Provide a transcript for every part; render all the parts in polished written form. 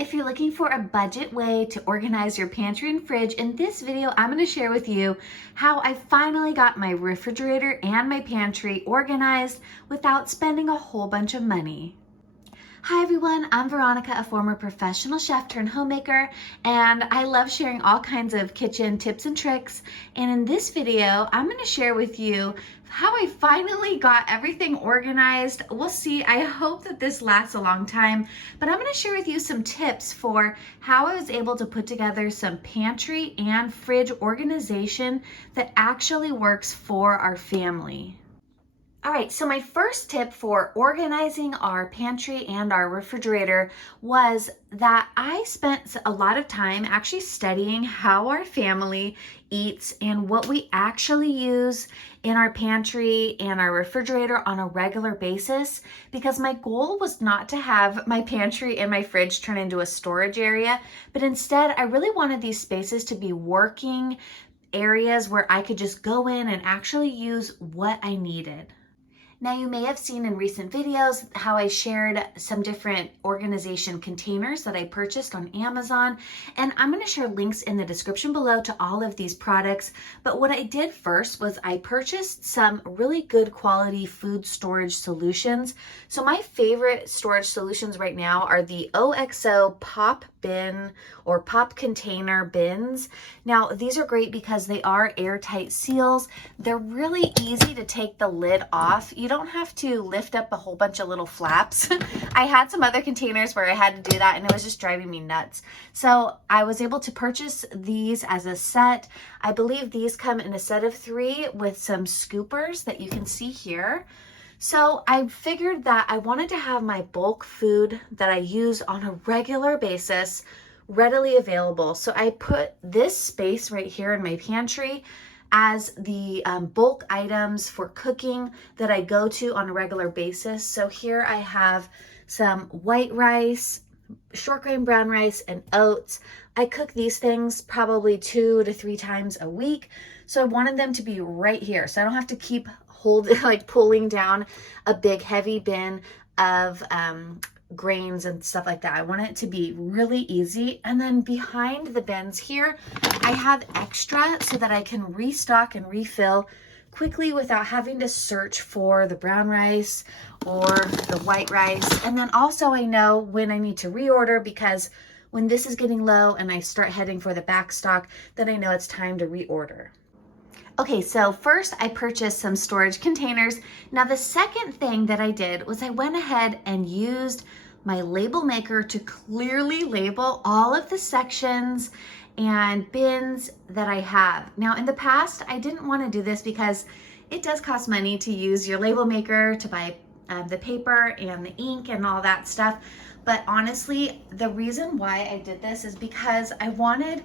If you're looking for a budget way to organize your pantry and fridge, in this video, I'm going to share with you how I finally got my refrigerator and my pantry organized without spending a whole bunch of money. Hi everyone, I'm Veronica, a former professional chef turned homemaker, and I love sharing all kinds of kitchen tips and tricks. And in this video, I'm going to share with you how I finally got everything organized. We'll see. I hope that this lasts a long time, but I'm going to share with you some tips for how I was able to put together some pantry and fridge organization that actually works for our family. All right, so my first tip for organizing our pantry and our refrigerator was that I spent a lot of time actually studying how our family eats and what we actually use in our pantry and our refrigerator on a regular basis, because my goal was not to have my pantry and my fridge turn into a storage area, but instead I really wanted these spaces to be working areas where I could just go in and actually use what I needed. Now, you may have seen in recent videos how I shared some different organization containers that I purchased on Amazon, and I'm going to share links in the description below to all of these products. But what I did first was I purchased some really good quality food storage solutions. So my favorite storage solutions right now are the OXO pop bin or pop container bins. Now, these are great because they are airtight seals. They're really easy to take the lid off. You don't have to lift up a whole bunch of little flaps. I had some other containers where I had to do that and it was just driving me nuts. So I was able to purchase these as a set. I believe these come in a set of 3 with some scoopers that you can see here. So I figured that I wanted to have my bulk food that I use on a regular basis readily available. So I put this space right here in my pantry as the bulk items for cooking that I go to on a regular basis. So here I have some white rice, short grain brown rice, and oats. I cook these things probably 2 to 3 times a week. So I wanted them to be right here. So I don't have to keep pulling down a big heavy bin of grains and stuff like that. I want it to be really easy. And then behind the bins here, I have extra so that I can restock and refill quickly without having to search for the brown rice or the white rice. And then also I know when I need to reorder, because when this is getting low and I start heading for the back stock, then I know it's time to reorder. Okay, so first I purchased some storage containers. Now the second thing that I did was I went ahead and used my label maker to clearly label all of the sections and bins that I have. Now in the past, I didn't want to do this because it does cost money to use your label maker to buy the paper and the ink and all that stuff. But honestly, the reason why I did this is because I wanted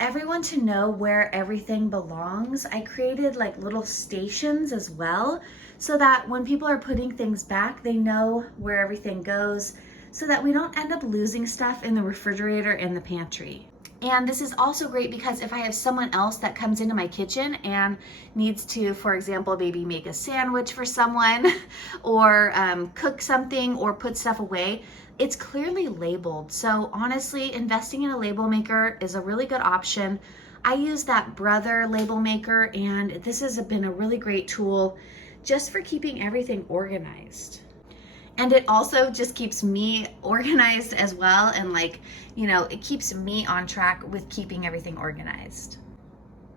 everyone to know where everything belongs. I created like little stations as well, so that when people are putting things back, they know where everything goes, so that we don't end up losing stuff in the refrigerator and the pantry. And this is also great because if I have someone else that comes into my kitchen and needs to, for example, maybe make a sandwich for someone or cook something or put stuff away, it's clearly labeled. So honestly, investing in a label maker is a really good option. I use that Brother label maker, and this has been a really great tool just for keeping everything organized. And it also just keeps me organized as well. And it keeps me on track with keeping everything organized.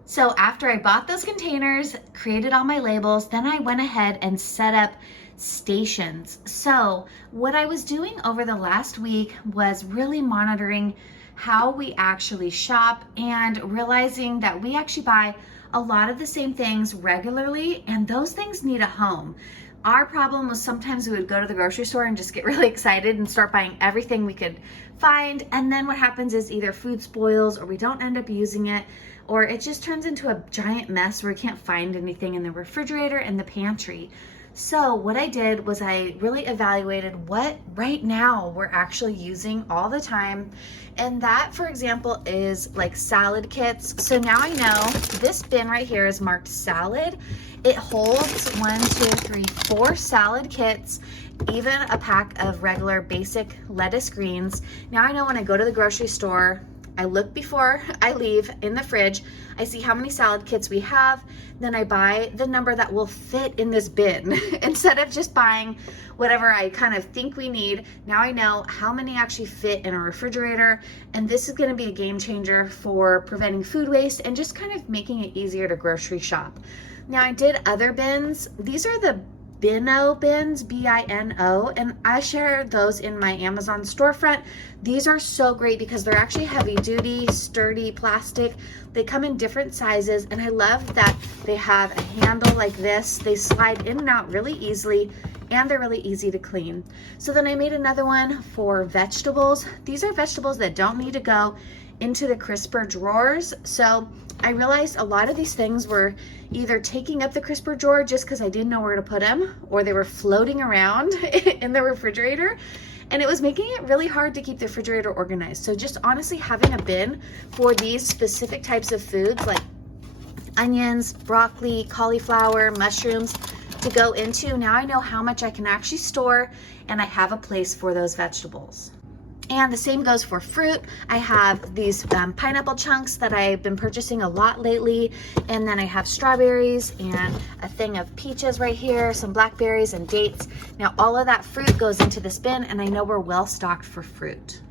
So after I bought those containers, created all my labels, then I went ahead and set up stations. So what I was doing over the last week was really monitoring how we actually shop and realizing that we actually buy a lot of the same things regularly, and those things need a home. Our problem was sometimes we would go to the grocery store and just get really excited and start buying everything we could find. And then what happens is either food spoils or we don't end up using it, or it just turns into a giant mess where we can't find anything in the refrigerator and the pantry. So what I did was I really evaluated what right now we're actually using all the time. And that, for example, is like salad kits. So now I know this bin right here is marked salad. It holds 4 salad kits, even a pack of regular basic lettuce greens. Now I know when I go to the grocery store, I look before I leave in the fridge, I see how many salad kits we have, then I buy the number that will fit in this bin. Instead of just buying whatever I kind of think we need, now I know how many actually fit in a refrigerator, and this is gonna be a game changer for preventing food waste and just kind of making it easier to grocery shop. Now I did other bins. These are the Bino bins, B-I-N-O, and I share those in my Amazon storefront. These are so great because they're actually heavy duty, sturdy plastic. They come in different sizes, and I love that they have a handle like this. They slide in and out really easily, and they're really easy to clean. So then I made another one for vegetables. These are vegetables that don't need to go into the crisper drawers. So I realized a lot of these things were either taking up the crisper drawer just because I didn't know where to put them, or they were floating around in the refrigerator, and it was making it really hard to keep the refrigerator organized. So just honestly having a bin for these specific types of foods like onions, broccoli, cauliflower, mushrooms to go into, now I know how much I can actually store, and I have a place for those vegetables. And the same goes for fruit. I have these pineapple chunks that I've been purchasing a lot lately. And then I have strawberries and a thing of peaches right here, some blackberries and dates. Now all of that fruit goes into this bin, and I know we're well stocked for fruit.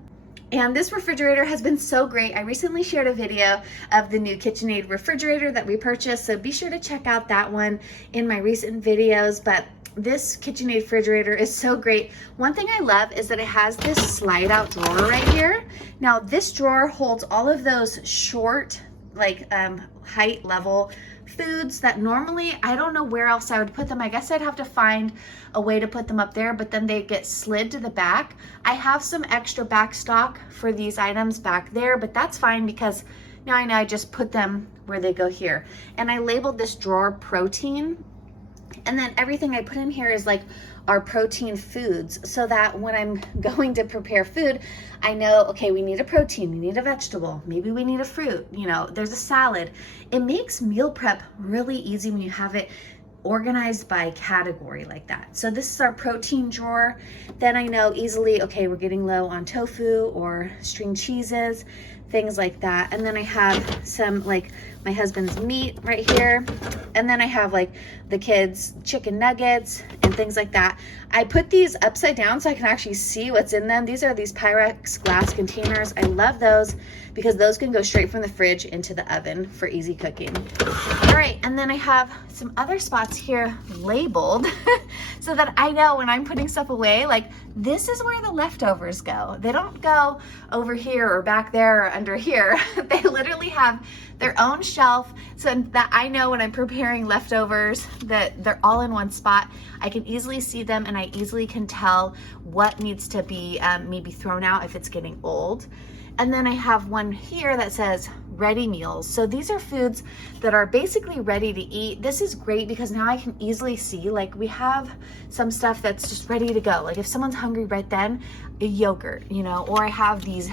And this refrigerator has been so great. I recently shared a video of the new KitchenAid refrigerator that we purchased, so be sure to check out that one in my recent videos. But this KitchenAid refrigerator is so great. One thing I love is that it has this slide out drawer right here. Now this drawer holds all of those short, like height level foods that normally I don't know where else I would put them. I guess I'd have to find a way to put them up there, but then they get slid to the back. I have some extra back stock for these items back there, but that's fine because now I know I just put them where they go here. And I labeled this drawer protein. And then everything I put in here is like our protein foods, so that when I'm going to prepare food, I know, okay, we need a protein, we need a vegetable, maybe we need a fruit, you know, there's a salad. It makes meal prep really easy when you have it organized by category like that. So this is our protein drawer. Then I know easily, okay, we're getting low on tofu or string cheeses, things like that. And then I have some like my husband's meat right here. And then I have like the kids' chicken nuggets and things like that. I put these upside down so I can actually see what's in them. These are these Pyrex glass containers. I love those because those can go straight from the fridge into the oven for easy cooking. All right, and then I have some other spots here labeled so that I know when I'm putting stuff away, like this is where the leftovers go. They don't go over here or back there or under here. They literally have their own shelf so that I know when I'm preparing leftovers that they're all in one spot. I can easily see them, and I easily can tell what needs to be maybe thrown out if it's getting old. And then I have one here that says ready meals. So these are foods that are basically ready to eat. This is great because now I can easily see, like we have some stuff that's just ready to go. Like if someone's hungry right then, a yogurt, you know, or I have these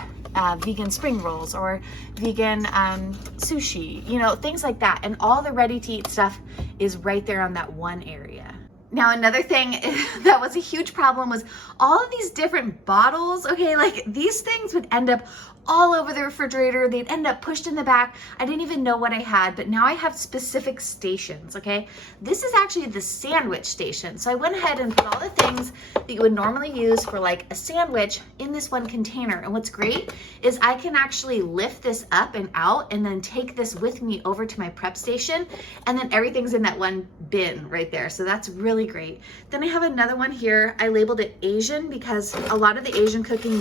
vegan spring rolls or vegan sushi, you know, things like that. And all the ready to eat stuff is right there on that one area. Now, another thing that was a huge problem was all of these different bottles, okay, like these things would end up all over the refrigerator. They'd end up pushed in the back. I didn't even know what I had, but now I have specific stations, okay? This is actually the sandwich station. So I went ahead and put all the things that you would normally use for like a sandwich in this one container. And what's great is I can actually lift this up and out and then take this with me over to my prep station. And then everything's in that one bin right there. So that's really great. Then I have another one here. I labeled it Asian because a lot of the Asian cooking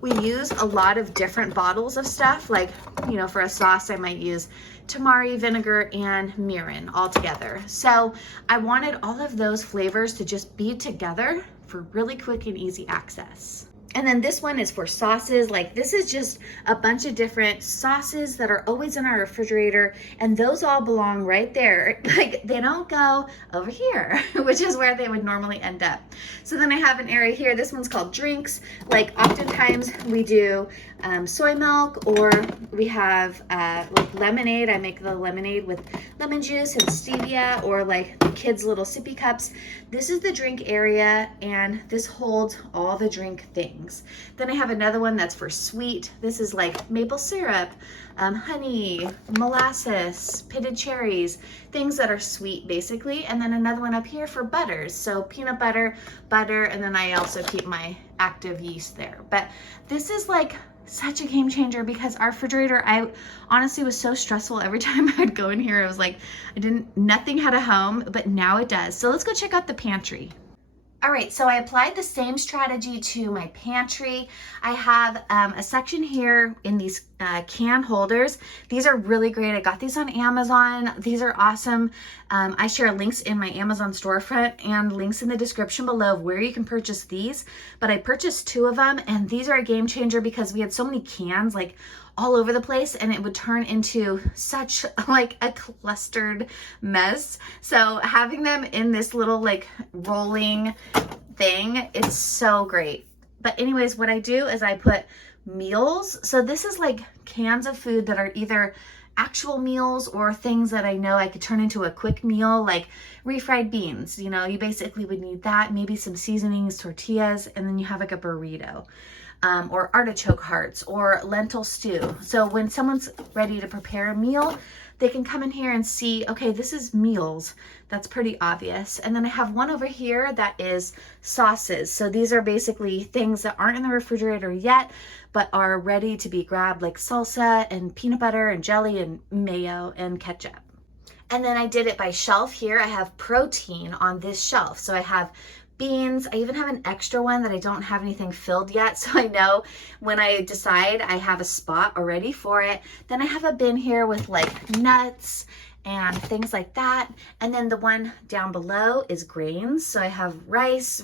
we use a lot of different bottles of stuff. Like, you know, for a sauce, I might use tamari vinegar and mirin all together. So I wanted all of those flavors to just be together for really quick and easy access. And then this one is for sauces. Like this is just a bunch of different sauces that are always in our refrigerator, and those all belong right there. Like they don't go over here, which is where they would normally end up. So then I have an area here. This one's called drinks. Like oftentimes we do soy milk, or we have like lemonade. I make the lemonade with lemon juice and stevia, or like the kids' little sippy cups. This is the drink area, and this holds all the drink things. Then I have another one that's for sweet. This is like maple syrup, honey, molasses, pitted cherries, things that are sweet basically. And then another one up here for butters. So peanut butter, butter, and then I also keep my active yeast there. But this is like such a game changer, because our refrigerator, I honestly was so stressful every time I'd go in here. It was like nothing had a home, but now it does. So let's go check out the pantry. All right, so I applied the same strategy to my pantry. I have a section here in these can holders. These are really great. I got these on Amazon. These are awesome. I share links in my Amazon storefront and links in the description below of where you can purchase these. But I purchased 2 of them, and these are a game changer because we had so many cans like all over the place, and it would turn into such like a clustered mess. So having them in this little like rolling thing, it's so great. But anyways, what I do is I put meals. So this is like cans of food that are either actual meals or things that I know I could turn into a quick meal, like refried beans. You know, you basically would need that, maybe some seasonings, tortillas, and then you have like a burrito. Or artichoke hearts or lentil stew. So when someone's ready to prepare a meal, they can come in here and see, okay, this is meals. That's pretty obvious. And then I have one over here that is sauces. So these are basically things that aren't in the refrigerator yet, but are ready to be grabbed, like salsa and peanut butter and jelly and mayo and ketchup. And then I did it by shelf here. I have protein on this shelf. So I have beans. I even have an extra one that I don't have anything filled yet, so I know when I decide I have a spot already for it. Then I have a bin here with like nuts and things like that. And then the one down below is grains. So I have rice,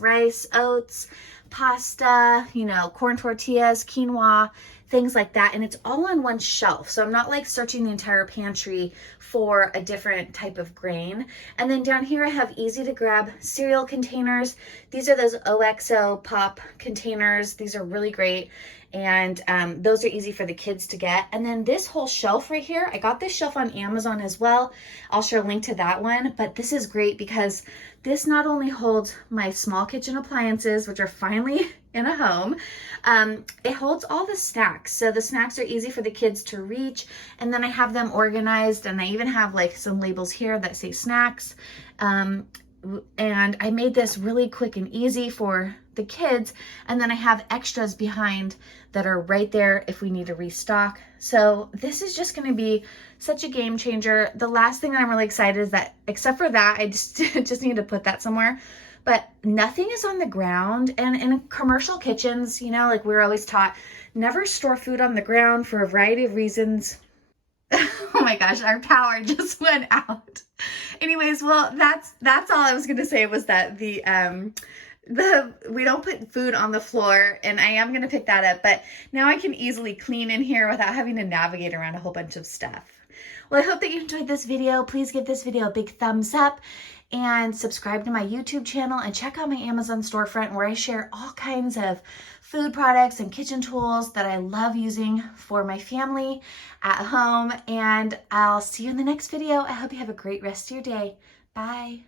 oats, pasta, you know, corn tortillas, quinoa, things like that. And it's all on one shelf. So I'm not like searching the entire pantry for a different type of grain. And then down here I have easy to grab cereal containers. These are those OXO pop containers. These are really great. And those are easy for the kids to get. And then this whole shelf right here, I got this shelf on Amazon as well. I'll share a link to that one, but this is great because this not only holds my small kitchen appliances, which are finally in a home, it holds all the snacks. So the snacks are easy for the kids to reach. And then I have them organized, and I even have like some labels here that say snacks. And I made this really quick and easy for the kids. And then I have extras behind that are right there if we need to restock. So this is just going to be such a game changer. The last thing that I'm really excited is that, except for that, I just need to put that somewhere. But nothing is on the ground. And in commercial kitchens, you know, like we're always taught, never store food on the ground for a variety of reasons. Oh my gosh, our power just went out. Anyways, well, that's all I was going to say, was that we don't put food on the floor, and I am going to pick that up, but now I can easily clean in here without having to navigate around a whole bunch of stuff. Well, I hope that you enjoyed this video. Please give this video a big thumbs up and subscribe to my YouTube channel, and check out my Amazon storefront where I share all kinds of food products and kitchen tools that I love using for my family at home. And I'll see you in the next video. I hope you have a great rest of your day. Bye.